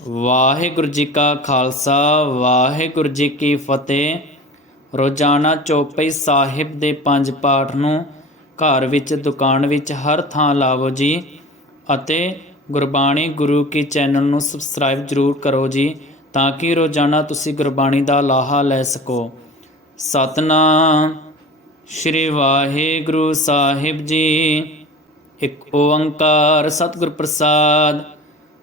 ਵਾਹਿਗੁਰੂ ਜੀ ਕਾ ਖਾਲਸਾ, ਵਾਹਿਗੁਰੂ ਜੀ ਕੀ ਫਤਿਹ। ਰੋਜ਼ਾਨਾ ਚੌਪਈ ਸਾਹਿਬ ਦੇ ਪੰਜ ਪਾਠ ਨੂੰ ਘਰ ਵਿੱਚ, ਦੁਕਾਨ ਵਿੱਚ ਹਰ ਥਾਂ ਲਾਵੋ ਜੀ ਅਤੇ ਗੁਰਬਾਣੀ ਗੁਰੂ ਕੀ ਚੈਨਲ ਨੂੰ ਸਬਸਕ੍ਰਾਈਬ ਜਰੂਰ ਕਰੋ ਜੀ ਤਾਂ ਕਿ ਰੋਜ਼ਾਨਾ ਤੁਸੀਂ ਗੁਰਬਾਣੀ ਦਾ ਲਾਹਾ ਲੈ ਸਕੋ। ਸਤਨਾਮ। ਸ਼੍ਰੀ ਵਾਹਿਗੁਰੂ ਸਾਹਿਬ ਜੀ, ਇੱਕ ਓੰਕਾਰ ਸਤਿਗੁਰ ਪ੍ਰਸਾਦ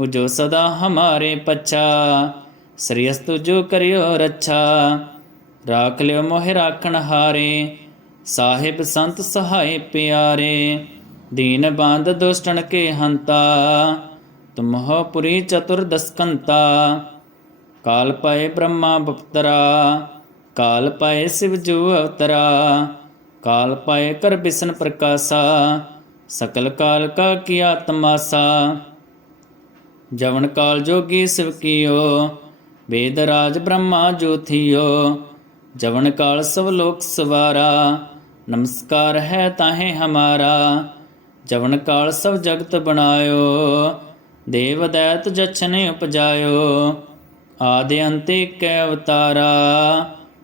ਹੋ ਜੋ ਸਦਾ ਹਮਾਰੇ ਪੱਛਾ। ਸ੍ਰੀਅਸਤੁ ਜੋ ਕਰਿਓ ਰੱਛਾ। ਰਾਖ ਲਿਓ ਮੋਹਿ ਰਾਖਣ ਹਾਰੇ। ਸਾਹਿਬ ਸੰਤ ਸਹਾਈ ਪਿਆਰੇ। ਦੀਨ ਬੰਦ ਦੁਸ਼ਟਣ ਕੇ ਹੰਤਾ। ਤੁਮਹੁ ਪੁਰੀ ਚਤੁਰ ਦਸਕੰਤਾ। ਕਾਲ ਪਏ ਬ੍ਰਹਮਾ ਬਪਤਰਾ। ਕਾਲ ਪਏ ਸਿਵ ਜੂ ਅਵਤਰਾ। ਕਾਲ ਪਏ ਕਰ ਬਿਸ਼ਨ ਪ੍ਰਕਾਸ਼ਾ। ਸਕਲ ਕਾਲ ਕਾ ਕੀਆ ਤਮਾਸਾ ਜਵਨ ਕਾਲ ਜੋਗੀ ਸਿਵਕਿਓ ਵੇਦ ਰਾਜ ਬ੍ਰਹਮਾ ਜੋਥੀਓ ਜਵਨ ਕਾਲ ਸਭ ਲੋਕ ਸਵਾਰਾ, ਨਮਸਕਾਰ ਹੈ ਤਾਹੇ ਹਮਾਰਾ। ਜਵਨ ਕਾਲ ਸਭ ਜਗਤ ਬਣਾਇਓ, ਦੇਵ ਦੈਤ ਜਛਨੇ ਉਪਜਾਇਓ। ਆਦਿ ਅੰਤੇ ਕੈ ਅਵਤਾਰਾ,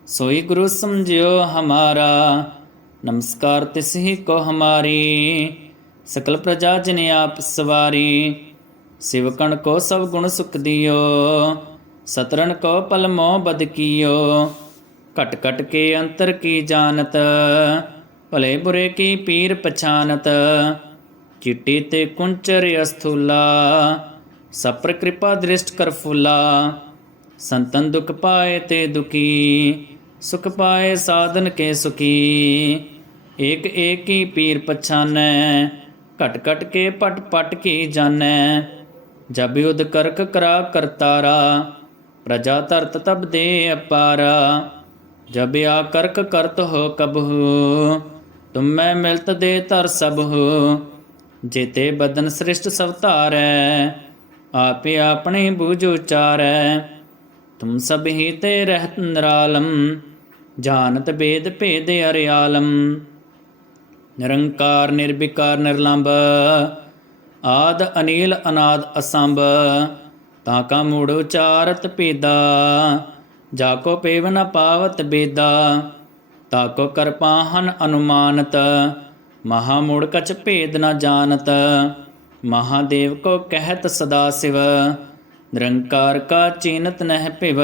ਸੋਈ ਗੁਰੂ ਸਮਝਿਓ ਹਮਾਰਾ। ਨਮਸਕਾਰ ਤਿਸ ਕੋ ਹਮਾਰੀ, ਸਕਲ ਪ੍ਰਜਾ ਜਨ ਆਪ ਸਵਾਰੀ। ਸਿਵਕਣ ਕੋ ਸਭ ਗੁਣ ਸੁਖ ਦਿਓ ਸਤਰਨ ਕੋ ਪਲ ਮੋਹ ਬਦ ਕੀਓ। ਘਟ ਘਟ ਕੇ ਅੰਤਰ ਕੀ ਜਾਣਤ, ਭਲੇ ਬੁਰੇ ਕੀ ਪੀਰ ਪਛਾਨਤ। ਚਿੱਟੀ ਤੇ ਕੁੰਚਰ ਅਸਥੂਲਾ, ਸਪਰ ਕਿਰਪਾ ਦ੍ਰਿਸ਼ਟ ਕਰ ਫੁਲਾ। ਸੰਤਨ ਦੁਖ ਪਾਏ ਤੇ ਦੁਖੀ, ਸੁਖ ਪਾਏ ਸਾਧਨ ਕੇ ਸੁਖੀ। ਏਕ ਏਕ ਹੀ ਪੀਰ ਪਛਾਨੈ, ਘਟ ਘਟ ਕੇ ਪਟ ਪਟ ਕੀ ਜਾਣੈ। ਜਬ ਯੁਧ ਕਰਕ ਕਰਾ ਕਰਤਾਰਾ, ਪ੍ਰਜਾ ਧਰਤ ਤਬ ਦੇ ਅਪਾਰਾ। ਜਬ ਆ ਕਰਕ ਕਰਤ ਹੋ ਕਬਹੁ ਤੁਮੈ ਮਿਲਤ ਦੇ ਧਰ ਸਭੁ ਜੇਤੇ ਬਦਨ ਸ੍ਰਿਸ਼ਟ ਸਭ ਧਾਰੈ, ਆਪੇ ਆਪਣੇ ਬੂਝ ਉਚਾਰੈ। ਤੁਮ ਸਭ ਹੀ ਤੇ ਰਹਿਤ ਨਿਰਾਲਮ, ਜਾਣਤ ਬੇਦ ਭੇਦ ਅਰਿਆਲਮ। ਨਿਰੰਕਾਰ, ਨਿਰਵਿਕਾਰ ਨਿਰਲੰਭ ਆਦ ਅਨੀਲ ਅਨਾਦ ਅਸੰਭ, ਤਾਂ ਕਾ ਮੂੜ ਉਚਾਰਤ ਪੇਦਾ ਜਾ ਕੋ ਪੇਵ ਨ ਪਾਵਤ ਬੇਦਾ, ਤਾ ਕੋ ਕਰਪਾਹਨ ਅਨੁਮਾਨਤ। ਮਹਾ ਮੂੜ ਕਚ ਭੇਦ ਨ ਜਾਣਤ ਮਹਾਦੇਵ ਕੋ ਕਹਿਤ ਸਦਾ ਸਿਵ। ਨਿਰੰਕਾਰ ਕਾ ਚੀਨਤ ਨਹਿ ਭਿਵ,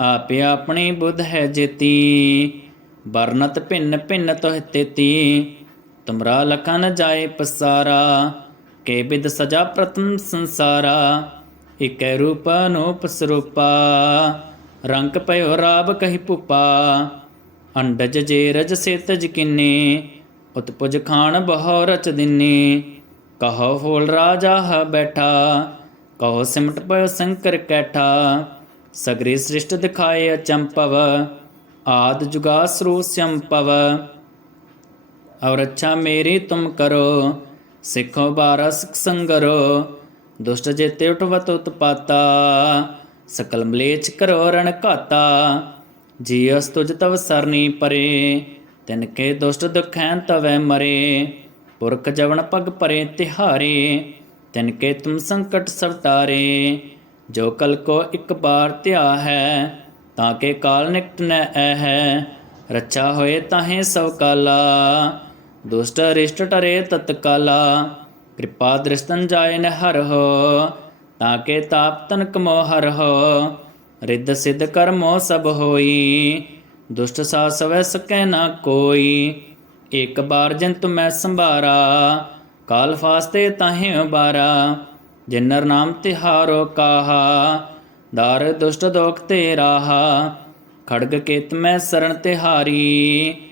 ਆਪੇ ਆਪਣੀ ਬੁੱਧ ਹੈ ਜੇਤੀ। ਵਰਨਤ ਭਿੰਨ ਭਿੰਨ ਤੋਹਿ ਤੇਤੀ, ਤੁਮਰਾ ਲਖਨ ਜਾਏ ਪਸਾਰਾ। ਕੇ ਬਿਦ ਸਜਾ ਪ੍ਰਤਮ ਸੰਸਾਰਾ, ਇਕੈ ਰੂਪ ਅਨੂਪ ਸਰੂਪਾ। ਰੰਗ ਪਇਓ ਰਾਬ ਕਹੀ ਭੁਪਾ, ਅੰਡਜ ਜੇ ਰਜ ਸੇਤਜ ਕਿੰਨੇ, ਉਤਪੁਜ ਖਾਨ ਬਹੁ ਰਚ ਦਿਨੇ। ਕਹੋ ਫੂਲ ਰਾਜਾ ਹ ਬੈਠਾ, ਕਹੋ ਸਿਮਟ ਪਇਓ ਸੰਕਰ ਕੈਠਾ। ਸਗਰੀ ਸ੍ਰਿਸ਼ਟ ਦਿਖਾਏ ਅਚੰਪਵ, ਆਦ ਜੁਗਾ ਸਰੂ ਸੰਪਵ। ਔਰ ਅੱਛਾ ਮੇਰੀ ਤੁਮ ਕਰੋ ਸਿੱਖੋ ਬਾਰਾ ਸਿਖ ਸੰਗਰੋ, ਦੁਸ਼ਟ ਜੇਤੇ ਉਠਵਤ ਉਤਪਾਤਾ, ਸਕਲ ਮਲੇਚ ਕਰੋ ਰਣ ਘਾਤਾ ਜੀਅਸ ਤੁਜ ਤਵ ਸਰਨੀ ਪਰੇ, ਤਿਨ ਕੇ ਦੁਸ਼ਟ ਦੁਖੈਨ ਤਵੈ ਮਰੇ, ਪੁਰਖ ਜਵਨ ਪਗ ਪਰੇ ਤਿਹਾਰੇ, ਤਿਨ ਕੇ ਤੁਮ ਸੰਕਟ ਸਭ ਜੋ ਕਲ ਕੋ ਇੱਕ ਬਾਰ ਧਿਆ ਹੈ, ਤਾਂ ਕੇ ਕਾਲ ਨਿਕਟ ਨ ਹੈ, ਰੱਛਾ ਹੋਏ ਤਾਹੇ ਸਭ ਕਾਲਾ ਦੁਸ਼ਟ ਅਰਿਸ਼ਟ ਟਰੇ ਤਤਕਾਲਾ ਕਿਰਪਾ ਦ੍ਰਿਸ਼ਟਨ ਜਾਏ ਨ ਹਰ ਹੋ ਤਾਂ ਕੇ ਤਾਪ ਤਨਕ ਮੋਹ ਹਰ ਹੋ ਰਿੱਧ ਸਿੱਧ ਕਰਮੋ ਸਭ ਹੋਈ, ਦੁਸ਼ਟ ਸਾਸ ਵੈ ਸਕੈ ਨਾ ਕੋਈ ਇੱਕ ਬਾਰ ਜੰਤ ਮੈਂ ਸੰਭਾਰਾ, ਕਾਲ ਫਾਸਤੇ ਤਾਹੇ ਬਾਰਾ ਜਿਨਰ ਨਾਮ ਤਿਹਾਰੋ ਕਾਹਾ, ਦਾਰ ਦੁਸ਼ਟ ਦੋਖ ਤੇ ਰਾਹਾ ਖੜਗ ਕੇਤ ਮੈਂ ਸਰਣ ਤਿਹਾਰੀ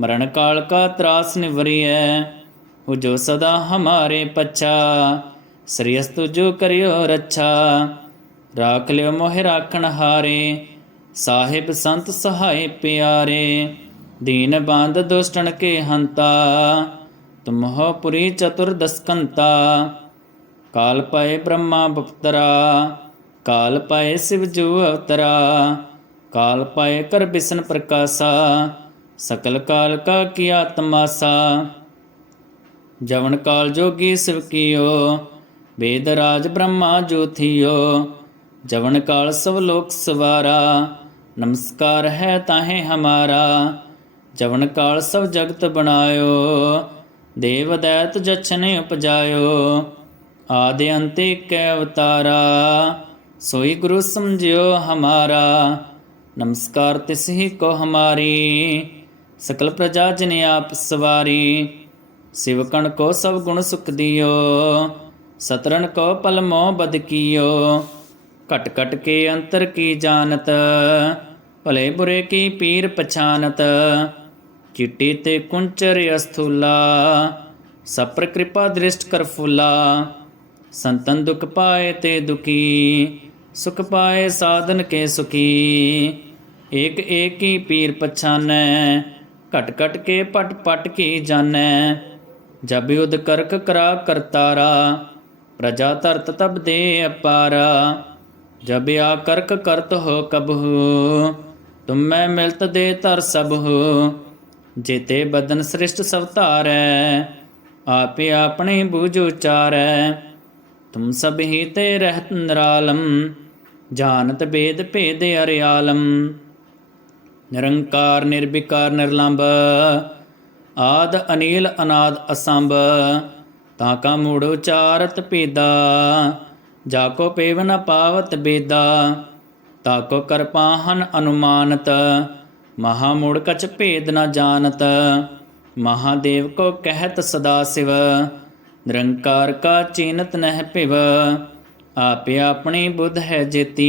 ਮਰਨ ਕਾਲ ਕਾ ਤਰਾਸ ਨਿਵਰੀਐ ਹੋ ਜੋ ਸਦਾ ਹਮਾਰੇ ਪੱਛਾ। ਸ੍ਰੀਅਸਤੁ ਜੋ ਕਰਿਓ ਰੱਛਾ, ਰਾਖ ਲਿਓ ਮੋਹਿ ਰਾਖਣ ਹਾਰੇ, ਸਾਹਿਬ ਸੰਤ ਸਹਾਈ ਪਿਆਰੇ। ਦੀਨ ਬੰਦ ਦੁਸ਼ਟਣ ਕੇ ਹੰਤਾ ਤੁਮਹੁ ਪੁਰੀ ਚਤੁਰ ਦਸਕੰਤਾ। ਕਾਲ ਪਏ ਬ੍ਰਹਮਾ ਬਪਤਰਾ, ਕਾਲ ਪਏ ਸਿਵ ਜੂ ਅਵਤਰਾ। ਕਾਲ ਪਏ ਕਰ ਬਿਸਨ ਪ੍ਰਕਾਸ਼ਾ ਸਕਲ ਕਾਲ ਕਾ ਕੀਆ ਤਮਾਸਾ ਜਵਨ ਕਾਲ ਜੋਗੀ ਸਿਵ ਕੀਓ ਵੇਦ ਰਾਜ ਬ੍ਰਹਮਾ ਜੋਥਿਓ ਜਵਨ ਕਾਲ ਸਭ ਲੋਕ ਸਵਾਰਾ ਨਮਸਕਾਰ ਹੈ ਤਾਹੇ ਹਮਾਰਾ ਜਵਨ ਕਾਲ ਸਭ ਜਗਤ ਬਣਾਇਓ ਦੇਵ ਦੈਤ ਜਛਨੇ ਉਪਜਾਇਓ ਆਦਿ ਅੰਤੇ ਕੈ ਅਵਤਾਰਾ ਸੋਈ ਗੁਰੂ ਸਮਝਿਓ ਹਮਾਰਾ ਨਮਸਕਾਰ ਤਿਸ ਹੀ ਕੋ ਹਮਾਰੀ ਸਕਲ ਪ੍ਰਜਾ ਜਨ ਆਪ ਸਵਾਰੀ, ਸਿਵਕਣ ਕੋ ਸਭ ਗੁਣ ਸੁਖ ਦਿਓ ਸਤਰਨ ਕੋ ਪਲ ਮੋਹ ਬਦ ਕੀਓ। ਘਟ ਘਟ ਕੇ ਅੰਤਰ ਕੀ ਜਾਣਤ, ਭਲੇ ਬੁਰੇ ਕੀ ਪੀਰ ਪਛਾਨਤ, ਚਿੱਟੀ ਤੇ ਕੁੰਚਰ ਅਸਥੂਲਾ, ਸਪਰ ਕਿਰਪਾ ਦ੍ਰਿਸ਼ਟ ਕਰ ਫੁਲਾ। ਸੰਤਨ ਦੁਖ ਪਾਏ ਤੇ ਦੁਖੀ, ਸੁਖ ਪਾਏ ਸਾਧਨ ਕੇ ਸੁਖੀ। ਏਕ ਏਕੀ ਪੀਰ ਪਛਾਨੈ ਘਟ ਘਟ ਕੇ ਪਟ ਪਟ ਕੀ ਜਾਣੈ। ਜਬ ਯੁਧ ਕਰਕ ਕਰਾ ਕਰਤਾਰਾ, ਪ੍ਰਜਾ ਧਰਤ ਤਬ ਦੇ ਅਪਾਰਾ। ਜਬ ਆ ਕਰਕ ਕਰਤ ਹੋ ਕਬਹੁ, ਤੁਮੈ ਮਿਲਤ ਦੇ ਧਰ ਸਭੁ ਜੇਤੇ ਬਦਨ ਸ੍ਰਿਸ਼ਟ ਸਭ ਧਾਰੈ, ਆਪੇ ਆਪਣੇ ਬੂਝ ਉਚਾਰੈ। ਤੁਮ ਸਭ ਹੀ ਤੇ ਰਹਿਤ ਨਿਰਾਲਮ, ਜਾਣਤ ਬੇਦ ਭੇਦ ਅਰਿਆਲਮ। ਨਿਰੰਕਾਰ, ਨਿਰਵਿਕਾਰ, ਨਿਰਲੰਭ, ਆਦ ਅਨੀਲ ਅਨਾਦ ਅਸੰਭ, ਤਾਂ ਕਾ ਮੂੜ ਉਚਾਰਤ ਭੇਦਾ, ਜਾ ਕੋ ਪੇਵ ਨ ਪਾਵਤ ਬੇਦਾ, ਤਾ ਕੋ ਕਰਪਾਹਨ ਅਨੁਮਾਨਤ, ਮਹਾ ਮੂੜ ਕਛ ਭੇਦ ਨ ਜਾਣਤ ਮਹਾਦੇਵ ਕੋ ਕਹਿਤ ਸਦਾ ਸਿਵ, ਨਿਰੰਕਾਰ ਕਾ ਚੀਨਤ ਨਹਿ ਭਿਵ, ਆਪੇ ਆਪਣੀ ਬੁੱਧ ਹੈ ਜੇਤੀ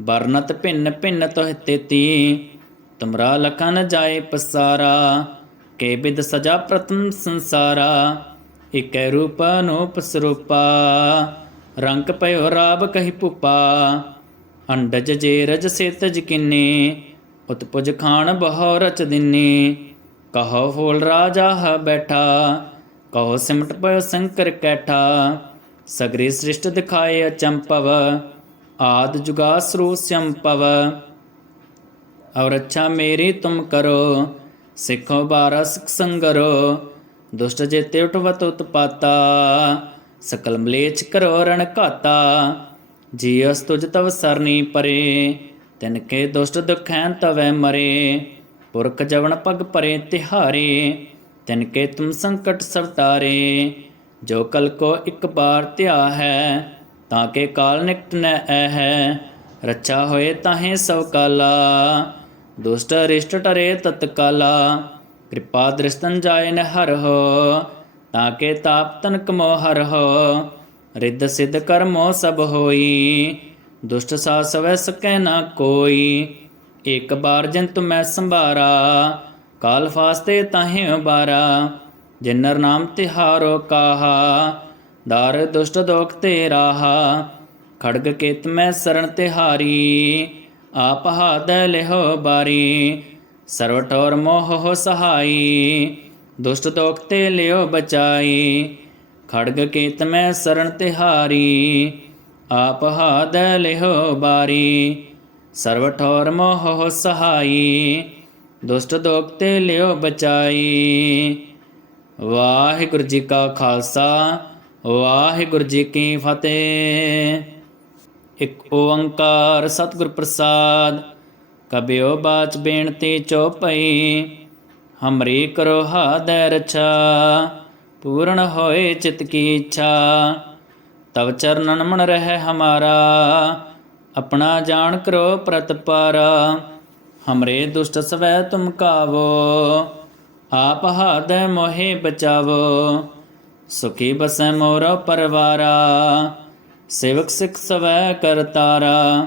ਵਰਨਤ ਭਿੰਨ ਭਿੰਨ ਤੋਹਿ ਤੇਤੀ, ਤੁਮਰਾ ਲਖਨ ਜਾਏ ਪਸਾਰਾ, ਕੇ ਬਿਦ ਸਜਾ ਪ੍ਰਤਮ ਸੰਸਾਰਾ, ਇਕੈ ਰੂਪ ਅਨੂਪ ਸਰੂਪਾ, ਰੰਗ ਪਇਓ ਰਾਬ ਕਹੀ ਭੁਪਾ, ਅੰਡਜ ਜੇ ਰਜ ਸੇਤਜ ਕਿੰਨੇ, ਉਤਪੁਜ ਖਾਣ ਬਹੁ ਰਚ ਦਿਨੇ, ਕਹੋ ਫੂਲ ਰਾਜਾ ਹ ਬੈਠਾ, ਕਹੋ ਸਿਮਟ ਪਇਓ ਸੰਕਰ ਕੈਠਾ, ਸਗਰੀ ਸ੍ਰਿਸ਼ਟ ਦਿਖਾਏ ਅਚੰਪਵ ਆਦ ਜੁਗਾ ਸਰੂ ਸੰਪਵ ਔਰ ਅੱਛਾ ਮੇਰੀ ਤੁਮ ਕਰੋ, ਸਿੱਖੋ ਬਾਰਾ ਸਿਖ ਸੰਗਰੋ, ਦੁਸ਼ਟ ਜੇਤੇ ਉਠਵਤ ਉਤਪਾਤਾ, ਸਕਲ ਮਲੇਚ ਕਰੋ ਰਣ ਘਾਤਾ ਜੀ ਤੁਜ ਤਵ ਸਰਨੀ ਪਰੇ, ਤਿਨ ਕੇ ਦੁਸ਼ਟ ਦੁਖੈਨ ਤਵੈ ਮਰੇ, ਪੁਰਖ ਜਵਨ ਪਗ ਪਰੇ ਤਿਹਾਰੇ, ਤਿਨ ਕੇ ਤੁਮ ਸੰਕਟ ਸਭ ਜੋ ਕਲ ਕੋ ਇੱਕ ਬਾਰ ਧਿਆ ਹੈ ਤਾਂ ਕੇ ਕਾਲ ਨਿਕਟ ਨੈ ਐ ਹੈ ਰੱਛਾ ਹੋਏ ਤਾਹੇ ਸਭ ਕਾਲਾ। ਦੁਸ਼ਟ ਰਿਸ਼ਟ ਟਰੇ ਤਤਕਾਲਾ ਕਿਰਪਾ ਦ੍ਰਿਸ਼ਟਨ ਜਾਏ ਨ ਹਰ ਹੋ, ਤਾਂ ਕੇ ਤਾਪ ਤਨਕ ਮੋ ਹਰ ਹੋ। ਰਿੱਧ ਸਿੱਧ ਕਰਮੋ ਸਭ ਹੋਈ, ਦੁਸ਼ਟ ਸਾ ਸਵੈ ਸਕੈ ਨਾ ਕੋਈ। ਇੱਕ ਬਾਰ ਜੰਤ ਮੈਂ ਸੰਭਾਰਾ, ਕਾਲ ਫਾਸਤੇ ਤਾਹੇ ਉਬਾਰਾ। ਜਿਨਰ ਨਾਮ ਤਿਹਾਰੋ ਕਾਹਾ ਦਾਰ ਦੁਸ਼ਟ ਦੋਖ ਤੇ ਰਾਹਾ ਖੜਗ ਕੇਤ ਮੈਂ ਸਰਣ ਤਿਹਾਰੀ ਆਪ ਹਾਦ ਲਿਹੋ ਬਾਰੀ ਸਰਵ ਠੋਰ ਮੋਹ ਹੋ ਸਹਾਈ ਦੁਸ਼ਟ ਦੋਖ ਤੇ ਲਿਓ ਬਚਾਈ ਖੜਗ ਕੇਤ ਮੈਂ ਸਰਣ ਤਿਹਾਰੀ ਆਪ ਹਾਦ ਲਿਹੋ ਬਾਰੀ ਸਰਵ ਠੋਰ ਮੋਹ ਹੋ ਸਹਾਈ ਦੁਸ਼ਟ ਦੋਖ ਤੇ ਲਿਓ ਬਚਾਈ ਵਾਹਿਗੁਰੂ ਜੀ ਕਾ ਖਾਲਸਾ ਵਾਹਿਗੁਰੂ ਜੀ ਕੀ ਫਤਿਹ। ਇੱਕ ਓੰਕਾਰ ਸਤਿਗੁਰ ਪ੍ਰਸਾਦ, ਕਬਿਓ ਬਾਚ ਬੇਨਤੀ ਚੋਪਈ ਹਮਰੀ ਕਰੋ ਹਾਦੈ ਰਛਾ, ਪੂਰਨ ਹੋਏ ਚਿਤ ਕੀ ਇੱਛਾ। ਤਵ ਚਰਨਨ ਮਨ ਰਹਿ ਹਮਾਰਾ, ਆਪਣਾ ਜਾਣ ਕਰੋ ਪ੍ਰਤਪਾਰਾ ਹਮਰੇ ਦੁਸ਼ਟ ਸਵੈ ਤੁਮ ਕਾਵੋ, ਆਪ ਹਾਦੈ ਮੋਹਿ ਬਚਾਵੋ। ਸੁਖੀ ਬਸੈ ਮੋਰਾ ਪਰਵਾਰਾ, ਸੇਵਕ ਸਿਖ ਸਵੈ ਕਰਤਾਰਾ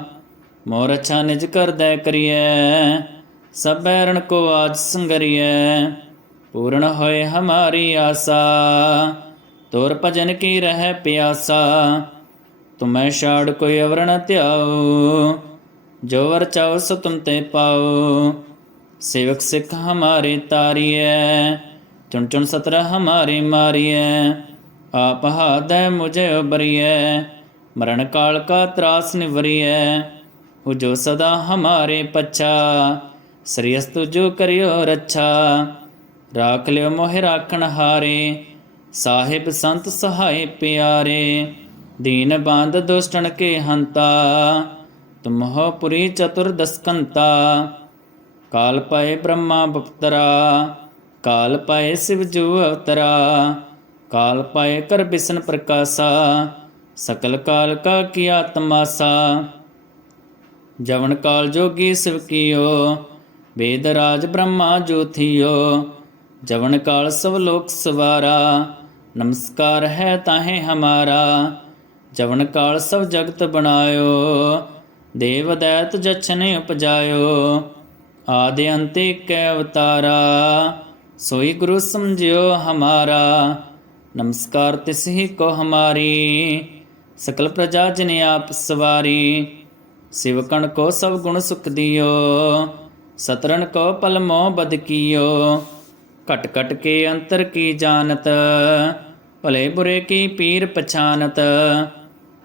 ਮੋਰ ਅਛਾ ਨਿਜ ਕਰਦੈ ਕਰੀਐ, ਸਭੈ ਰਣ ਕੋ ਆਜ ਸੰਗਰੀਐ। ਪੂਰਨ ਹੋਏ ਹਮਾਰੀ ਆਸਾ, ਤੋਰ ਭਜਨ ਕੀ ਰਹਿ ਪਿਆਸਾ। ਤੁਮੈ ਛਾੜ ਕੋਈ ਅਵਰਣ ਧਿਆਉ, ਜੋ ਵਰ ਚਾਉ ਸੋ ਤੁਮ ਤੇ ਪਾਉ। ਸੇਵਕ ਸਿੱਖ ਹਮਾਰੇ ਤਾਰੀਐ ਚੁਣ ਚੁਣ ਸਤਰਾ ਹਮਾਰੇ ਮਾਰੀਐ, ਆਪ ਹਾਦੈ ਮੁਝੇ ਉਬਰੀਐ ਮਰਨ ਕਾਲ ਕਾ ਤਰਾਸ ਨਿਵਰੀਐ ਹੋ ਜੋ ਸਦਾ ਹਮਾਰੇ ਪਛਾ ਸ੍ਰੀਅਸ ਤੁਜੋ ਕਰਿਓ ਰੱਛਾ, ਰਾਖ ਲਿਓ ਮੋਹਿ ਰਾਖਣ ਹਾਰੇ, ਸਾਹਿਬ ਸੰਤ ਸਹਾਈ ਪਿਆਰੇ, ਦੀਨ ਬੰਦ ਦੁਸ਼ਟਣ ਕੇ ਹੰਤਾ, ਤੁਮ ਹੋ ਪੁਰੀ ਚਤੁਰ ਦਸਕੰਤਾ, ਕਾਲ ਪਏ ਬ੍ਰਹਮਾ ਬਪਤਰਾ ਕਾਲ ਪਾਏ ਸਿਵ ਜੂ ਅਵਤਰਾ ਕਾਲ ਪਾਏ ਕਰ ਬਿਸਨ ਪ੍ਰਕਾਸ਼ਾ ਸਕਲ ਕਾਲ ਕਾ ਕੀਆ ਤਮਾਸਾ ਜਵਨ ਕਾਲ ਜੋਗੀ ਸਿਵ ਕੀਓ ਵੇਦ ਰਾਜ ਬ੍ਰਹਮਾ ਜੋਥਿਓ ਜਵਨ ਕਾਲ ਸਭ ਲੋਕ ਸਵਾਰਾ ਨਮਸਕਾਰ ਹੈ ਤਾਹੇ ਹਮਾਰਾ ਜਵਨ ਕਾਲ ਸਭ ਜਗਤ ਬਣਾਇਓ ਦੇਵ ਦੈਤ ਜਛਨੇ ਉਪਜਾਇਓ ਆਦਿ ਅੰਤੇ ਕੈ ਅਵਤਾਰਾ ਸੋਈ ਗੁਰੂ ਸਮਝਿਓ ਹਮਾਰਾ, ਨਮਸਕਾਰ ਤਿਸ ਹੀ ਕੋ ਹਮਾਰੀ, ਸਕਲ ਪ੍ਰਜਾ ਜਨ ਆਪ ਸਵਾਰੀ, ਸਿਵਕਣ ਕੋ ਸਭ ਗੁਣ ਸੁਖ ਦਿਓ ਸਤਰਨ ਕੋ ਪਲ ਮੋਹ ਬਦ ਕੀਓ, ਘਟ ਘਟ ਕੇ ਅੰਤਰ ਕੀ ਜਾਣਤ, ਭਲੇ ਬੁਰੇ ਕੀ ਪੀਰ ਪਛਾਨਤ,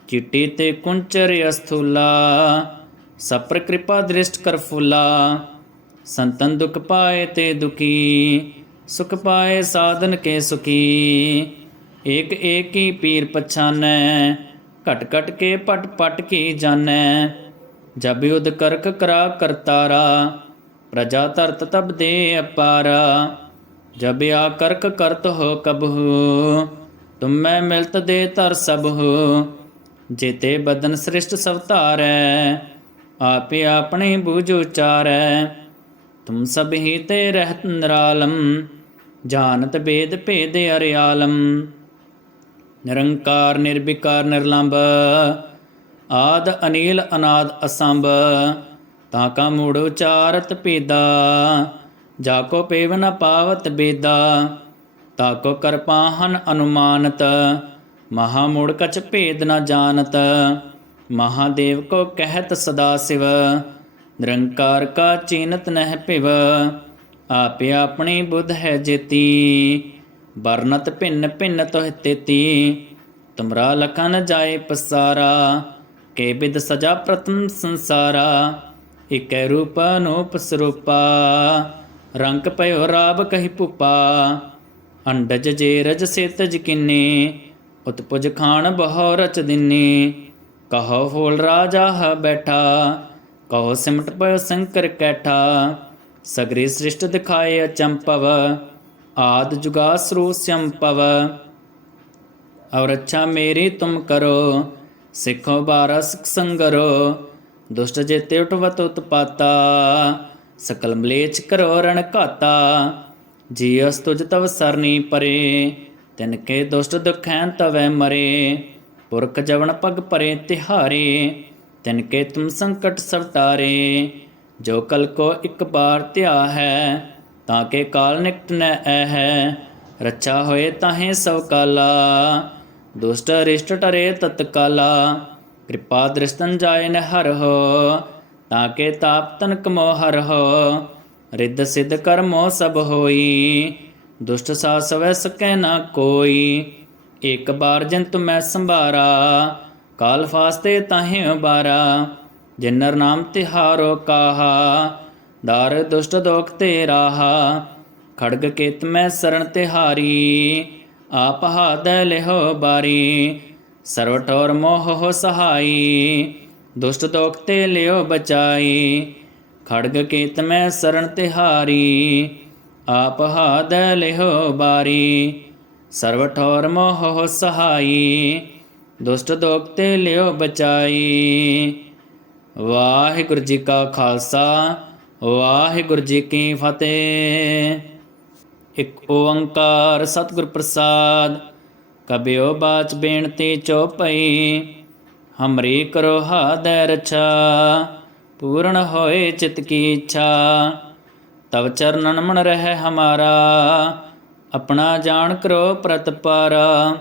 ਚਿੱਟੀ ਤੇ ਕੁੰਚਰ ਅਸਥੂਲਾ, ਸਪਰ ਕਿਰਪਾ ਦ੍ਰਿਸ਼ਟ ਕਰ ਫੁਲਾ, ਸੰਤਨ ਦੁਖ ਪਾਏ ਤੇ ਦੁਖੀ ਸੁਖ ਪਾਏ ਸਾਧਨ ਕੇ ਸੁਖੀ। ਏਕ ਏਕ ਹੀ ਪੀਰ ਪਛਾਨੈ, ਘਟ ਘਟ ਕੇ ਪਟ ਪਟ ਕੀ ਜਾਣੈ। ਜਬ ਯੁਧ ਕਰਕ ਕਰਾ ਕਰਤਾਰਾ, ਪ੍ਰਜਾ ਧਰਤ ਤਬ ਦੇ ਅਪਾਰਾ। ਜਬ ਆ ਕਰਕ ਕਰਤ ਹੋ ਕਬਹੁ, ਤੁਮੈ ਮਿਲਤ ਦੇ ਤਰ ਧਰ ਸਭੁ ਜੇਤੇ ਬਦਨ ਸ੍ਰਿਸ਼ਟ ਸਭ ਧਾਰੈ ਆਪੇ ਆਪਣੇ ਬੂਝ ਉਚਾਰੈ। ਤੁਮ ਸਭ ਹੀ ਤੇ ਰਹਿਤ ਨਿਰਾਲਮ, ਜਾਣਤ ਬੇਦ ਭੇਦ ਨਿਰੰਕਾਰ, ਨਿਰਵਿਕਾਰ, ਨਿਰਲੰਭ, ਆਦ ਅਨੀਲ ਅਨਾਦ ਅਸੰਭ, ਤਾਂ ਕਾ ਮੂੜ ਉਚਾਰਤ ਭੇਦਾ, ਜਾ ਕੋ ਪੇਵ ਨ ਪਾਵਤ ਬੇਦਾ, ਤਾ ਕੋ ਕਰਪਾਹਨ ਅਨੁਮਾਨਤ, ਮਹਾ ਮੂੜ ਕਛ ਭੇਦ ਨ ਜਾਣਤ, ਮਹਾਦੇਵ ਕੋ ਕਹਿਤ ਸਦਾ ਸਿਵ। ਨਿਰੰਕਾਰ ਕਾ ਚੀਨਤ ਨਹਿ ਭਿਵ, ਆਪੇ ਆਪਣੀ ਬੁੱਧ ਹੈ ਜੇਤੀ। ਵਰਨਤ ਭਿੰਨ ਭਿੰਨ ਤੋਹਿ ਤੇਤੀ, ਤੁਮਰਾ ਲਖਨ ਜਾਏ ਪਸਾਰਾ। ਕੇ ਬਿਦ ਸਜਾ ਪ੍ਰਤਮ ਸੰਸਾਰਾ, ਇਕੈ ਰੂਪ ਅਨੂਪ ਸਰੂਪਾ। ਰੰਗ ਪਇਓ ਰਾਬ ਕਹੀ ਭੂਪਾ, ਅੰਡਜ ਜੇ ਰਜ ਸੇਤਜ ਕਿੰਨੇ, ਉਤਪੁਜ ਖਾਣ ਬਹੁ ਰਚ ਦਿਨੇ। ਕਹੋ ਫੂਲ ਰਾਜਾ ਹ ਬੈਠਾ ਕਹੋ ਸਿਮਟ ਪਇਓ ਸੰਕਰ ਕੈਠਾ, ਸਗਰੇ ਸ੍ਰਿਸ਼ਟ ਦਿਖਾਏ ਅਚੰਪਵ ਆਦ ਜੁਗਾ ਸਰੋ ਸੰਪਵ ਔਰ ਅੱਛਾ ਮੇਰੀ ਤੁਮ ਕਰੋ, ਸਿੱਖੋ ਬਾਰਸ ਸੰਗਰੋ, ਦੁਸ਼ਟ ਜੇਤੇ ਉਟਵਤ ਉਤਪਾਤਾ, ਸਕਲ ਮਲੇਚ ਕਰੋ ਰਣ ਘਾਤਾ। ਜੀ ਅਸ ਤੁਜ ਤਵ ਸਰਨੀ ਪਰੇ, ਤਿਨ ਕੇ ਦੁਸ਼ਟ ਦੁਖੈਨ ਤਵੈ ਮਰੇ, ਪੁਰਖ ਜਵਨ ਪਗ ਪਰੇ ਤਿਹਾਰੇ। ਤਿਨ ਕੇ ਤੁਮ ਸੰਕਟ ਸਰਤਾਰੇ, ਜੋ ਕਲ ਕੋ ਇਕ ਬਾਰ ਧਿਆ ਹੈ, ਤਾਂ ਕੇ ਕਾਲ ਨਿਕਟ ਨੈ ਐ ਹੈ ਰੱਛਾ ਹੋਏ ਤਾਹੇ ਸਭ ਕਾਲਾ, ਦੁਸ਼ਟ ਰਿਸ਼ਟ ਟਰੇ ਤਤਕਾਲਾ ਕਿਰਪਾ ਦ੍ਰਿਸ਼ਟਨ ਜਾਏ ਨ ਹਰ ਹੋ, ਤਾਂ ਕੇ ਤਾਪ ਤਨ ਕਮੋ ਹਰ ਹੋ, ਰਿੱਧ ਸਿੱਧ ਕਰਮੋ ਸਭ ਹੋਈ, ਦੁਸ਼ਟ ਸਾ ਸਵੈ ਸਕੈ ਨਾ ਕੋਈ ਇੱਕ ਬਾਰ ਜਨ ਤੁਮੈ ਸੰਭਾਰਾ ਕਾਲ ਫਾਸਤੇ ਤਾਹੇ ਬਾਰਾ, ਜਿਨਰ ਨਾਮ ਤਿਹਾਰੋ ਕਾਹਾ, ਦਰ ਦੁਸ਼ਟ ਦੋਖ ਤੇ ਰਾਹਾ ਖੜਗ ਕੇਤ ਮੈਂ ਸਰਣ ਤਿਹਾਰੀ, ਆਪ ਹਾਦ ਲਿਹੋ ਬਾਰੀ ਸਰਵ ਠੋਰ ਮੋਹ ਹੋ ਸਹਾਈ, ਦੁਸ਼ਟ ਦੋਖ ਤੇ ਲਿਓ ਬਚਾਈ, ਖੜਗ ਕੇਤ ਮੈਂ ਸਰਣ ਤਿਹਾਰੀ, ਆਪ ਹਾਦ ਲਿਹੋ ਬਾਰੀ ਸਰਵ ਠੋਰ ਮੋਹ ਹੋ ਸਹਾਈ ਦੁਸ਼ਟ ਦੋਖ ਤੇ ਲਿਓ ਬਚਾਈ। ਵਾਹਿਗੁਰੂ ਜੀ ਕਾ ਖਾਲਸਾ, ਵਾਹਿਗੁਰੂ ਜੀ ਕੀ ਫਤਿਹ। ਇੱਕ ਓੰਕਾਰ ਸਤਿਗੁਰ ਪ੍ਰਸਾਦ, ਕਬਿਓ ਬਾਚ ਬੇਨਤੀ ਚੋਪਈ ਹਮਰੀ ਕਰੋ ਹਾਦੈ ਰਛਾ, ਪੂਰਨ ਹੋਏ ਚਿਤ ਕੀ ਇੱਛਾ। ਤਵ ਚਰਨਨ ਮਨ ਰਹਿ ਹਮਾਰਾ, ਆਪਣਾ ਜਾਣ ਕਰੋ ਪ੍ਰਤਪਾਰਾ।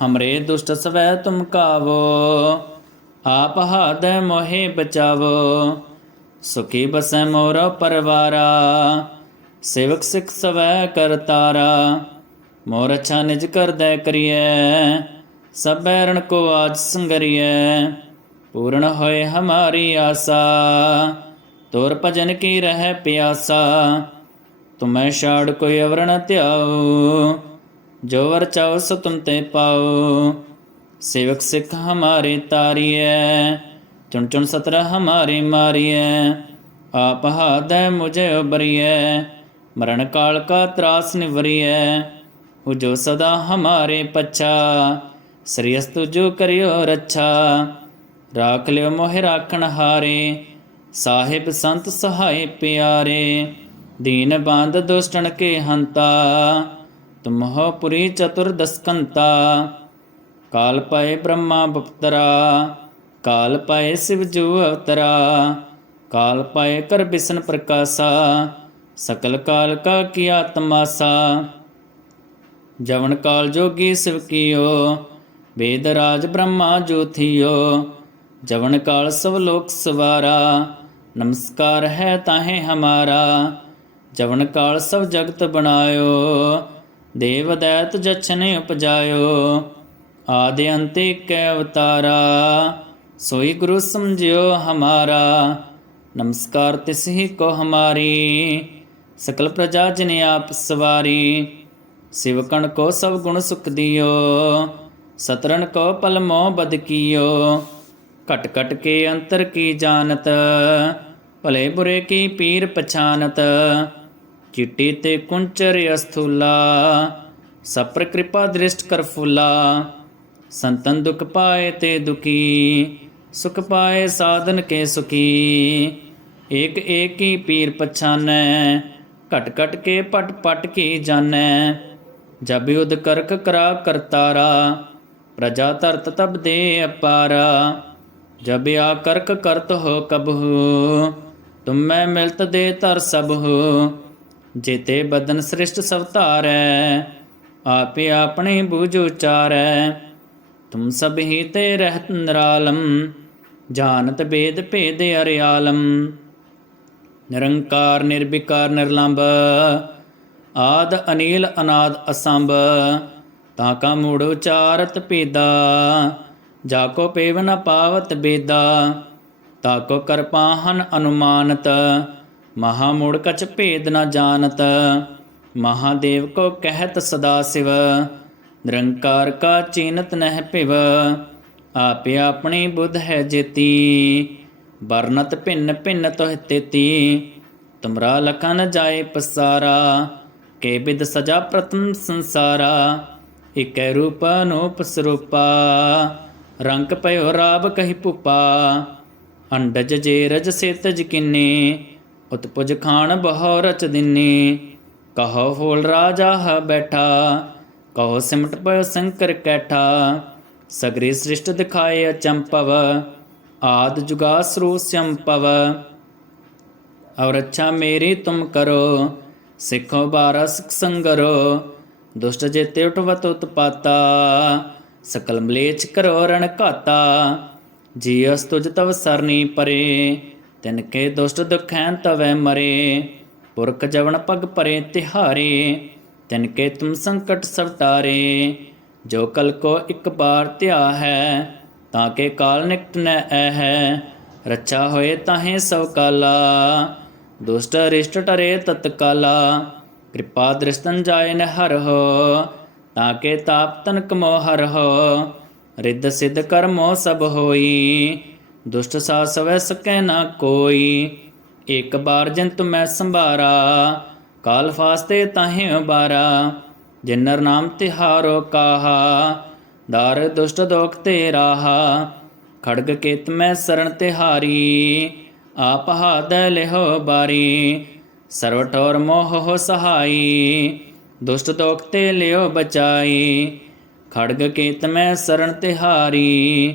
ਹਮਰੇ ਦੁਸ਼ਟ ਸਵੈ ਤੁਮ ਕਾਵੋ ਆਪ ਹਾਦੈ ਮੋਹਿ ਬਚਾਵੋ ਸੁਖੀ ਬਸੈ ਮੋਰ ਪਰਵਾਰਾ ਸੇਵਕ ਸਿਖ ਸਵੈ ਕਰਤਾਰਾ ਮੋਰ ਅੱਛਾ ਨਿਜ ਕਰਦੈ ਕਰੀਐ ਸਭੈ ਰਣ ਕੋ ਆਜ ਸੰਗਰੀਐ ਪੂਰਨ ਹੋਏ ਹਮਾਰੀ ਆਸਾ ਤੋਰ ਭਜਨ ਕੀ ਰਹਿ ਪਿਆਸਾ ਤੁਮੈ ਛਾੜ ਕੋਈ ਅਵਰਣ ਧਿਆਓ ਜੋ ਵਰ ਚਾਹੋ ਸੋ ਤੁਮ ਤੇ ਪਾਓ। ਸੇਵਕ ਸਿੱਖ ਹਮਾਰੇ ਤਾਰੀਐ, ਚੁਣ ਚੁਣ ਸਤਰਾ ਹਮਾਰੇ ਮਾਰੀਐ, ਆਪ ਹਾਦੈ ਮੁਝੇ ਉਬਰੀਐ ਮਰਨ ਕਾਲ ਕਾ ਤਰਾਸ ਨਿਵਰੀਐ ਉਹ ਜੋ ਸਦਾ ਹਮਾਰੇ ਪਛਾ ਸ੍ਰੀਅਸ ਤੁਜੋ ਕਰਿਓ ਰੱਛਾ। ਰਾਖ ਲਿਓ ਮੋਹਿ ਰਾਖਣ ਹਾਰੇ, ਸਾਹਿਬ ਸੰਤ ਸਹਾਏ ਪਿਆਰੇ, ਦੀਨ ਬੰਦ ਦੁਸ਼ਟਣ ਕੇ ਹੰਤਾ। ਤੁਮਹੁ ਪੁਰੀ ਚਤੁਰ ਦਸਕੰਤਾ ਕਾਲ ਪਾਏ ਬ੍ਰਹਮਾ ਬਪਤਰਾ ਕਾਲ ਪਾਏ ਸਿਵ ਜੂ ਅਵਤਰਾ ਕਾਲ ਪਾਏ ਕਰ ਬਿਸ਼ਨ ਪ੍ਰਕਾਸ਼ਾ ਸਕਲ ਕਾਲ ਕਾ ਕੀਆ ਤਮਾਸਾ ਜਵਨ ਕਾਲ ਜੋਗੀ ਸਿਵ ਕੀਓ ਵੇਦ ਰਾਜ ਬ੍ਰਹਮਾ ਜੋਥੀਓ ਜਵਨ ਕਾਲ ਸਭ ਲੋਕ ਸਵਾਰਾ ਨਮਸਕਾਰ ਹੈ ਤਾਹੇ ਹਮਾਰਾ ਜਵਨ ਕਾਲ ਸਭ ਜਗਤ ਬਣਾਇਓ ਦੇਵ ਦੈਤ ਜਛਨੇ ਉਪਜਾਇਓ, ਆਦਿ ਅੰਤ ਕੈ ਅਵਤਾਰਾ। ਸੋਈ ਗੁਰੂ ਸਮਝਿਓ ਹਮਾਰਾ, ਨਮਸਕਾਰ ਤਿਸ ਹੀ ਕੋ ਹਮਾਰੀ। ਸਕਲ ਪ੍ਰਜਾ ਜਨ ਆਪ ਸਵਾਰੀ, ਸਿਵਕਣ ਕੋ ਸਭ ਗੁਣ ਸੁਖ ਦਿਓ ਸਤਰਨ ਕੋ ਪਲ ਮੋਹ ਬਦ ਕੀਓ। ਘਟ ਘਟ ਕੇ ਅੰਤਰ ਕੀ ਜਾਣਤ, ਭਲੇ ਬੁਰੇ ਕੀ ਪੀਰ ਪਛਾਨਤ ਚਿੱਟੀ ਤੇ ਕੁੰਚਰ ਅਸਥੂਲਾ, ਸਪਰ ਕਿਰਪਾ ਦ੍ਰਿਸ਼ਟ ਕਰ ਫੁਲਾ। ਸੰਤਨ ਦੁਖ ਪਾਏ ਤੇ ਦੁਖੀ, ਸੁਖ ਪਾਏ ਸਾਧਨ ਕੇ ਸੁਖੀ। ਏਕ ਏਕ ਹੀ ਪੀਰ ਪਛਾਨੈ, ਘਟ ਘਟ ਕੇ ਪਟ ਪਟ ਕੀ ਜਾਣੈ। ਜਬ ਯੁਧ ਕਰਕ ਕਰਾ ਕਰਤਾਰਾ, ਪ੍ਰਜਾ ਧਰਤ ਤਬ ਦੇ ਅਪਾਰਾ। ਜਬ ਆ ਕਰਕ ਕਰਤ ਹੋ ਕਬਹੁ, ਤੁਮੈ ਮਿਲਤ ਦੇ ਤਰ ਧਰ ਹੋ ਜੇਤੇ ਬਦਨ ਸ੍ਰਿਸ਼ਟ ਸਭ ਧਾਰੈ ਆਪੇ ਆਪਣੇ ਬੂਝ ਉਚਾਰੈ। ਤੁਮ ਸਭ ਹੀ ਤੇ ਰਹਿਤ ਨਿਰਾਲਮ, ਜਾਣਤ ਬੇਦ ਭੇਦ ਅਰਿਆਲਮ। ਨਿਰੰਕਾਰ, ਨਿਰਵਿਕਾਰ, ਨਿਰਲੰਭ, ਆਦ, ਅਨੀਲ, ਅਨਾਦ, ਅਸੰਭ, ਤਾਂ ਕਾ ਮੂੜ ਉਚਾਰਤ ਪੇਦਾ ਜਾ ਕੋ ਪੇਵ ਨ ਪਾਵਤ ਬੇਦਾ, ਤਾ ਕੋ ਕਰਪਾਹਨ ਅਨੁਮਾਨਤ। ਮਹਾ ਮੂੜ ਕਛ ਭੇਦ ਨਾ ਜਾਣਤ, ਮਹਾਦੇਵ ਕੋ ਕਹਿਤ ਸਦਾ ਸਿਵ, ਨਿਰੰਕਾਰ ਕਾ ਚੀਨਤ ਨਹਿ ਭਿਵ, ਆਪੇ ਆਪਣੀ ਬੁੱਧ ਹੈ ਜੇਤੀ, ਵਰਨਤ ਭਿੰਨ ਭਿੰਨ ਤੋਹ ਤੇਤੀ, ਤੁਮਰਾ ਲਖਨ ਜਾਏ ਪਸਾਰਾ, ਕੇ ਬਿਦ ਸਜਾ ਪ੍ਰਤਮ ਸੰਸਾਰਾ, ਇਕੈ ਰੂਪ ਅਨੂਪ ਸਰੂਪਾ, ਰੰਗ ਪਇਓ ਰਾਬ ਕਹਿ ਭੂਪਾ, ਅੰਡਜ ਜੇ ਰਜ ਸੇਤਜ ਕਿੰਨੇ ਉਤ ਪੁਜ ਖਾਣ ਬਹਾਉ ਰਚ ਦਿਨੇ, ਕਹੋ ਫੋਲ ਰਾਜਾ ਹ ਬੈਠਾ, ਕਹੋ ਸਿਮਟ ਪਰ ਸੰਕਰ ਕੈਠਾ, ਸਗਰੀ ਸ੍ਰਿਸ਼ਟ ਦਿਖਾਏ ਅਚੰਪਵ, ਆਦ ਜੁਗਾ ਸਰੂ ਸੰਪਵ। ਔਰ ਅੱਛਾ ਮੇਰੀ ਤੁਮ ਕਰੋ, ਸਿੱਖੋ ਬਾਰਸ ਸੰਗਰੋ, ਦੁਸ਼ਟ ਜੇ ਤੇ ਉਟਵਤ ਉਤਪਾਤਾ, ਸਕਲ ਮਲੇਚ ਕਰੋ ਰਣ ਘਾਤਾ ਜੀ ਅਸਤੁਜ ਤਵ ਸਰਨੀ ਪਰੇ ਤਿਨ ਕੇ ਦੁਸ਼ਟ ਦੁਖੈਨ ਤਵੈ ਮਰੇ, ਪੁਰਖ ਜਵਨ ਪਗ ਭਰੇ ਤਿਹਾਰੇ ਤਿਨ ਕੇ ਤੁਮ ਸੰਕਟ ਸਵਤਾਰੇ ਜੋ ਕਲ ਕੋ ਇੱਕ ਬਾਰ ਧਿਆ ਹੈ, ਤਾਂ ਕੇ ਕਾਲ ਨਿਕਟ ਨੈ ਹੈ ਰੱਛਾ ਹੋਏ ਤਾਹੇ ਸਭ ਕਾਲਾ, ਦੁਸ਼ਟ ਰਿਸ਼ਟ ਟਰੇ ਤਤਕਾਲਾ ਕਿਰਪਾ ਦ੍ਰਿਸ਼ਤਨ ਜਾਏ ਨ ਹਰ ਹੋ, ਤਾਂ ਕੇ ਤਾਪ ਤਨ ਕਮੋ ਹਰ ਹੋ, ਰਿੱਧ ਸਿੱਧ ਕਰਮੋ ਸਭ ਹੋਈ ਦੁਸ਼ਟ ਸਾ ਸਵੈ ਸਕੈ ਨਾ ਕੋਈ। ਇੱਕ ਬਾਰ ਜੰਤ ਮੈਂ ਸੰਭਾਰਾ, ਕਾਲ ਫਾਸਤੇ ਤਾਹੇ ਉਬਾਰਾ। ਜਿਨਰ ਨਾਮ ਤਿਹਾਰੋ ਕਾਹਾ, ਦਰ ਦੁਸ਼ਟ ਦੋਖ ਤੇ ਰਾਹਾ। ਖੜਗ ਕੇਤ ਮੈਂ ਸਰਣ ਤਿਹਾਰੀ, ਆਪ ਹਾਦ ਲਿਹੋ ਬਾਰੀ। ਸਰਵ ਠੋਰ ਮੋਹ ਹੋ ਸਹਾਈ, ਦੁਸ਼ਟ ਦੋਖ ਤੇ ਲਿਓ ਬਚਾਈ। ਖੜਗ ਕੇਤ ਮੈਂ ਸਰਣ ਤਿਹਾਰੀ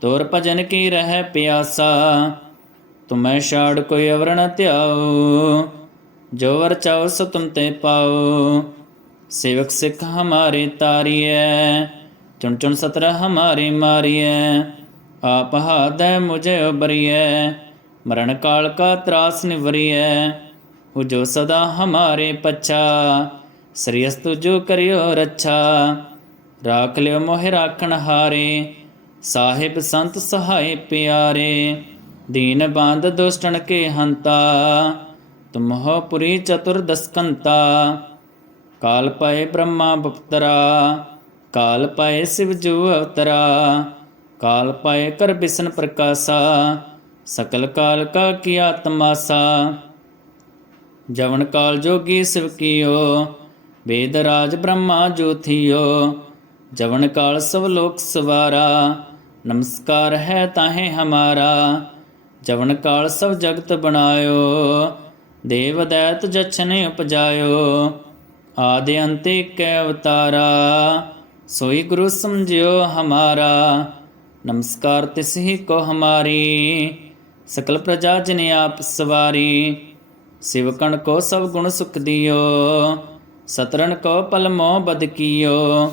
ਤੋਰ ਭਜਨ ਕੀ ਰਹਿ ਪਿਆਸਾ? ਤੁਮੈ ਛਾੜ ਕੋਈ ਅਵਰ ਨ ਜੋ ਵਰ ਚਾਹੋ ਸੋ ਤੁਮ ਤੇ ਪਾਓ ਸੇਵਕ ਸਿੱਖ ਹਮਾਰੇ ਤਾਰੀਐ, ਚੁਣ ਚੁਣ ਸਤਰ ਹਮਾਰੇ ਮਾਰੀਐ। ਆਪ ਹਾਦੈ ਮੁਝੇ ਉਬਰੀਐ ਮਰਨ ਕਾਲ ਕਾ ਤਰਾਸ ਨਿਵਰੀਐ। ਉਹ ਜੋ ਸਦਾ ਹਮਾਰੇ ਪੱਛਾ ਪਛਾ ਸ੍ਰੀਅਸ ਜੋ ਕਰਿਓ ਰੱਛਾ। ਰਾਖ ਲਿਓ ਮੋਹਿ ਰਾਖਣ ਹਾਰੇ ਸਾਹਿਬ ਸੰਤ ਸਹਾਏ ਪਿਆਰੇ, ਦੀਨ ਬਾਂਧ ਦੁਸ਼ਟਣ ਕੇ ਹੰਤਾ, ਤੁਮਹੁ ਪੁਰੀ ਚਤੁਰ ਦਸਕੰਤਾ। ਕਾਲ ਪਾਏ ਬ੍ਰਹਮਾ ਬਪਤਰਾ, ਕਾਲ ਪਾਏ ਸਿਵ ਜੂ ਅਵਤਰਾ, ਕਾਲ ਪਾਏ ਕਰ ਬਿਸਨ ਪ੍ਰਕਾਸ਼ਾ, ਸਕਲ ਕਾਲ ਕਾ ਕੀਆ ਤਮਾਸਾ ਜਵਨ ਕਾਲ ਜੋਗੀ ਸਿਵ ਕੀਓ, ਵੇਦ ਰਾਜ ਬ੍ਰਹਮਾ ਜੋਥੀਓ, ਜਵਨ ਕਾਲ ਸਭ ਲੋਕ ਸਵਾਰਾ। ਨਮਸਕਾਰ ਹੈ ਤਾਹੇ ਹਮਾਰਾ, ਜਵਨ ਕਾਲ ਸਭ ਜਗਤ ਬਣਾਇਓ, ਦੇਵ ਦੈਤ ਜਛਨੇ ਉਪਜਾਇਓ, ਆਦਿ ਅੰਤ ਕੈ ਅਵਤਾਰਾ, ਸੋਈ ਗੁਰੂ ਸਮਝਿਓ ਹਮਾਰਾ। ਨਮਸਕਾਰ ਤਿਸ ਕੋ ਹਮਾਰੀ, ਸਕਲ ਪ੍ਰਜਾ ਜਨ ਆਪ ਸਵਾਰੀ, ਸਿਵਕਣ ਕੋ ਸਭ ਗੁਣ ਸੁਖ ਦਿਓ ਸਤਰਨ ਕੋ ਪਲ ਮੋਹ ਬਦ ਕੀਓ।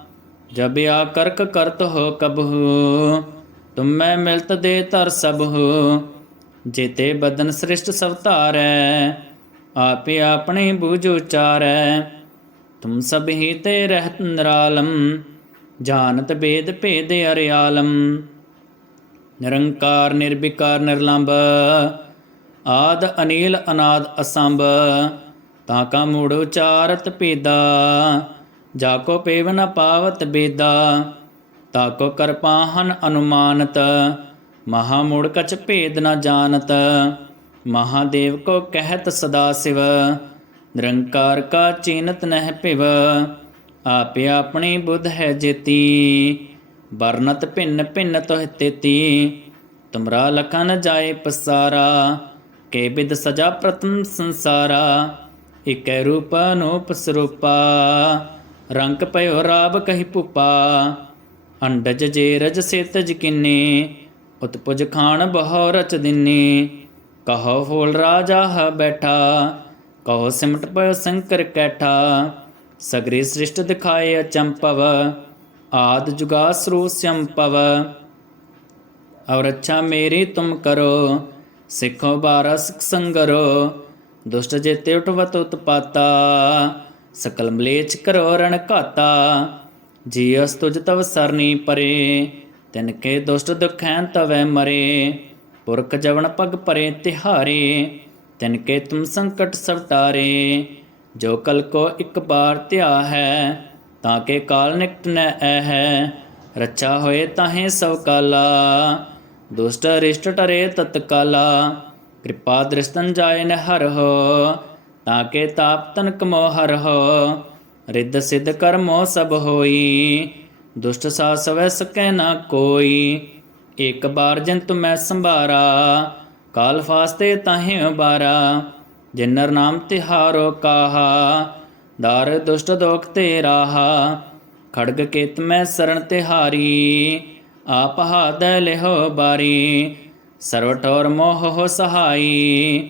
ਜਬ ਆ ਕਰਕ ਕਰਤ ਹੋ ਕਬਹੂ ਤੁਮੈ ਮਿਲਤ ਦੇ ਧਰ ਸਭੂ ਜੇਤੇ ਬਦਨ ਸ੍ਰਿਸ਼ਟ ਸਭ ਧਾਰੈ, ਆਪੇ ਆਪਣੇ ਬੂਝ ਉਚਾਰੈ। ਤੁਮ ਸਭ ਹੀ ਤੇ ਰਹਿਤ ਨਿਰਾਲਮ, ਜਾਣਤ ਬੇਦ ਭੇਦ ਅਰਿਆਲਮ। ਨਿਰੰਕਾਰ, ਨਿਰਵਿਕਾਰ ਨਿਰਲੰਭ ਆਦ ਅਨੀਲ, ਅਨਾਦ ਅਸੰਭ, ਤਾਂ ਕਾ ਮੂੜ ਉਚਾਰਤ ਪੀਦਾ ਜਾ ਕੋ ਪੇਵ ਨ ਪਾਵਤ ਬੇਦਾ ਤਾ ਕੋ ਕਰਪਾਹਨ ਅਨੁਮਾਨਤ, ਮਹਾ ਮੂੜ ਕਛ ਭੇਦ ਨ ਜਾਣਤ, ਮਹਾਦੇਵ ਕੋ ਕਹਿਤ ਸਦਾ ਸਿਵ, ਨਿਰੰਕਾਰ ਕਾ ਚੀਨਤ ਨਹਿ ਭਿਵ, ਆਪੇ ਆਪਣੀ ਬੁੱਧ ਹੈ ਜੇਤੀ, ਵਰਨਤ ਭਿੰਨ ਭਿੰਨ ਤੋਹਿ ਤੇਤੀ, ਤੁਮਰਾ ਲਖਨ ਜਾਏ ਪਸਾਰਾ, ਕੇ ਬਿਦ ਸਜਾ ਪ੍ਰਤਮ ਸੰਸਾਰਾ, ਇਕੈ ਰੂਪ ਅਨੂਪ ਸਰੂਪਾ। ਰੰਗ ਪਇਓ ਰਾਬ ਕਹਿ ਪੁਪਾ ਅੰਡਜ ਜੇ ਰਜ ਸੇਤਜ ਕਿੰਨੇ, ਉਤਪੁਜ ਖਾਣ ਬਹੁ ਰਚ ਦਿਨੇ। ਕਹੋ ਫੋਲ ਰਾਜਾ ਹ ਬੈਠਾ, ਕਹੋ ਸਿਮਟ ਪਇਓ ਸੰਕਰ ਕੈਠਾ, ਸਗਰੀ ਸ੍ਰਿਸ਼ਟ ਦਿਖਾਏ ਅਚੰਪਵ, ਆਦ ਜੁਗਾ ਸਰੋ ਸੰਪਵ। ਔਰ ਅੱਛਾ ਮੇਰੀ ਤੁਮ ਕਰੋ, ਸਿੱਖੋ ਬਾਰਾ ਸਿਖ ਸੰਗਰੋ, ਦੁਸ਼ਟ ਜੇਤੇ ਉਠਵਤ ਉਤਪਾਤਾ। ਸਕਲ ਮਲੇਚ ਕਰੋ ਰਣ ਘਾਤਾ, ਜੀ ਅਸ ਤੁਜ ਤਵ ਸਰਨੀ ਪਰੇ, ਤਿਨ ਕੇ ਦੁਸ਼ਟ ਦੁਖੈਨ ਤਵੈ ਮਰੇ, ਪੁਰਖ ਜਵਨ ਪਗ ਪਰੇ ਤਿਹਾਰੇ, ਤਿਨ ਕੇ ਤੁਮ ਸੰਕਟ ਸਵਤਾਰੇ ਜੋ ਕਲ ਕੋ ਇਕ ਬਾਰ ਧਿਆ ਹੈ, ਤਾਂ ਕੇ ਕਾਲ ਨਿਕਟ ਨੈ ਹੈ, ਰੱਛਾ ਹੋਏ ਤਾਹੇ ਸਭ ਕਾਲਾ, ਦੁਸ਼ਟ ਰਿਸ਼ਟ ਟਰੇ ਤਤਕਾਲਾ, ਕਿਰਪਾ ਦ੍ਰਿਸ਼ਟਨ ਜਾਏ ਨਹਿਰ ਹੋ ਤਾਂ ਕੇ ਤਾਪ ਤਨ ਕਮੋ ਹਰ ਹੋ, ਰਿੱਧ ਸਿੱਧ ਕਰਮੋ ਸਭ ਹੋਈ। ਦੁਸ਼ਟ ਸਾ ਸਵੈ ਸਕੈ ਨਾ ਕੋਈ ਇੱਕ ਬਾਰ ਜੰਤ ਮੈਂ ਸੰਭਾਰਾ, ਕਾਲ ਫਾਸਤੇ ਤਾਹੇ ਉਬਾਰਾ ਜਿਨਰ ਨਾਮ ਤਿਹਾਰੋ ਕਾਹਾ, ਦਰ ਦੁਸ਼ਟ ਦੋਖ ਤੇ ਰਾਹਾ ਖੜਗ ਕੇਤ ਮੈਂ ਸਰਣ ਤਿਹਾਰੀ, ਆਪ ਹਾਦ ਲਿਹੋ ਬਾਰੀ। ਸਰਵ ਠੋਰ ਮੋਹ ਹੋ ਸਹਾਈ